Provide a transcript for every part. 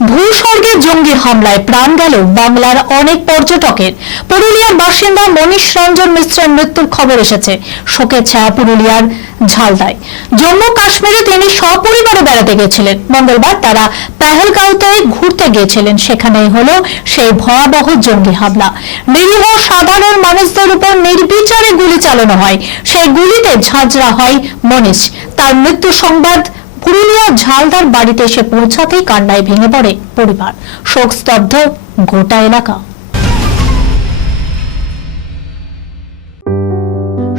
ভূস্বর্গের জঙ্গি হামলায় প্রাণ গেল বাংলার অনেক পর্যটকের। পুরুলিয়ার বাসিন্দা মনীষ রঞ্জন মিশ্রের মৃত্যুর খবর এসেছে। শোকের ছায়া পুরুলিয়ার ঝালদায়। জম্মু কাশ্মীরে তিনি সপরিবারে বেড়াতে গেছিলেন মঙ্গলবার তারা পেহেলগাঁওতে ঘুরতে গিয়েছিলেন। সেখানেই হলো সেই ভয়াবহ জঙ্গি হামলা। নিরীহ সাধারণ মানুষদের উপর নির্বিচারে গুলি চালানো হয়। সেই গুলিতে ঝাঁঝরা হয় মনীষ। তার মৃত্যু সংবাদ পুরুলিয়া ঝালদার বাড়িতে এসে পৌঁছাতেই কান্নায় ভেঙে পড়ে পরিবার। শোক স্তব্ধ গোটা এলাকা।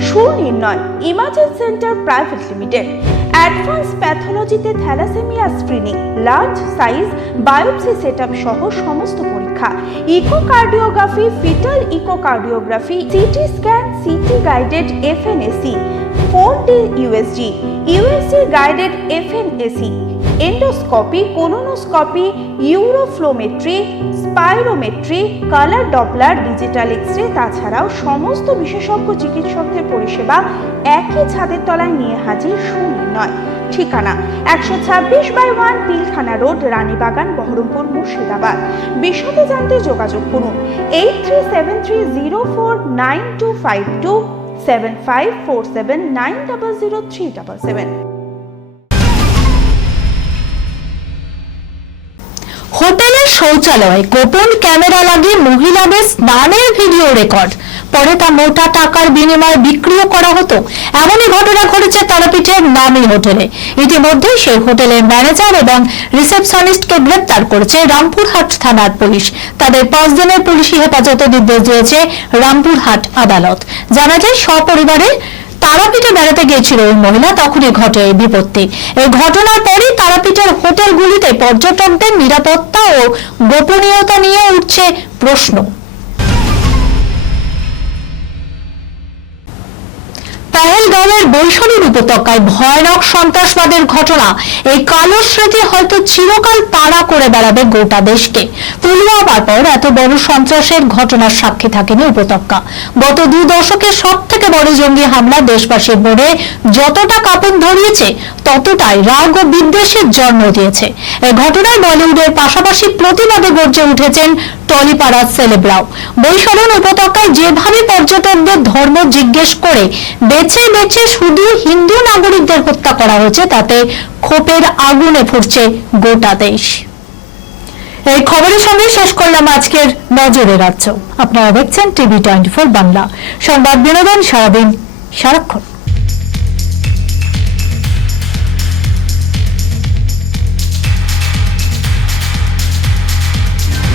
Sunirnoy imaging centre private limited. Advance প্যাথোলজিতে thalassemia screening, large size biopsy setup সহ সমস্ত পরীক্ষা। Echocardiography, fetal echocardiography, CT scan CT FNAC four D USG USG guided FNAC endoscopy colonoscopy uroflowmetry spirometry colour Doppler digital X ray তাছাড়াও সমস্ত বিশেষজ্ঞ চিকিৎসকদের পরিষেবা একই ছাদের তলায় নিয়ে হাজির সুনির্ণয় ঠিকানা একশো ছাব্বিশ by one Pilkhana road, Ranibagan, Berhampore, Murshidabad. বিশদে জানতে যোগাযোগ করুন। Eight three seven three zero four nine two five two seven five four seven nine double zero three double seven হোটেলের শৌচালয় গোপন ক্যামেরা লাগিয়ে মহিলাদের স্নানের ভিডিও রেকর্ড পরে তা মোটা টাকার বিনিময়ে বিক্রিও করা হতো। এমনই ঘটনা ঘটেছে তারাপীঠের নামী হোটেলে। ইতিমধ্যে সেই হোটেলের ম্যানেজার এবং রিসেপশনিস্টকে গ্রেপ্তার করেছে রামপুরহাট থানার পুলিশ। তাদের পাঁচ দিনের পুলিশি হেফাজতে নির্দেশ দিয়েছে রামপুরহাট আদালত। জানা যায়, সপরিবারে তারাপীঠে বেড়াতে গিয়েছিল ওই মহিলা, তখনই ঘটে এই বিপত্তি। এই ঘটনার পরই তারাপীঠের হোটেলগুলিতে পর্যটকদের নিরাপত্তা ও গোপনীয়তা নিয়ে উঠছে প্রশ্ন। পেহেলগাঁওয়ের বৈশালীর উপত্যকায় ভয়ানক সন্ত্রাসবাদের ঘটনা। এই কালো স্মৃতি হয়তো চিরকাল তাড়া করে বেড়াবে গোটা দেশকে। পুলওয়ামার পর এত বড় সন্ত্রাসের ঘটনার সাক্ষী থাকেনি উপত্যকা। গত দুই দশকে সব থেকে বড় জঙ্গি হামলা দেশবাসীর মনে যতটা কাপড় ধরিয়েছে, ততটাই রাগ ও বিদ্বেষের জন্ম দিয়েছে। এই ঘটনায় বলিউডের পাশাপাশি প্রতিবাদে গর্জে উঠেছেন টলিপাড়ার সেলেব্রাও। বৈশালন উপত্যকায় যেভাবে পর্যটকদের ধর্ম জিজ্ঞেস করে বেছে বেছে শুধু হিন্দু নাগরিকদের হত্যা করা হয়েছে, তাতে ক্ষোভের আগুনে ফুটছে গোটা দেশ। এই খবরের সঙ্গে শেষ করলাম আজকের নজরে রাজ্য। আপনারা দেখছেন টিভি টোয়েন্টি বাংলা। সংবাদ বিনোদন সারাদিন সারাক্ষণ।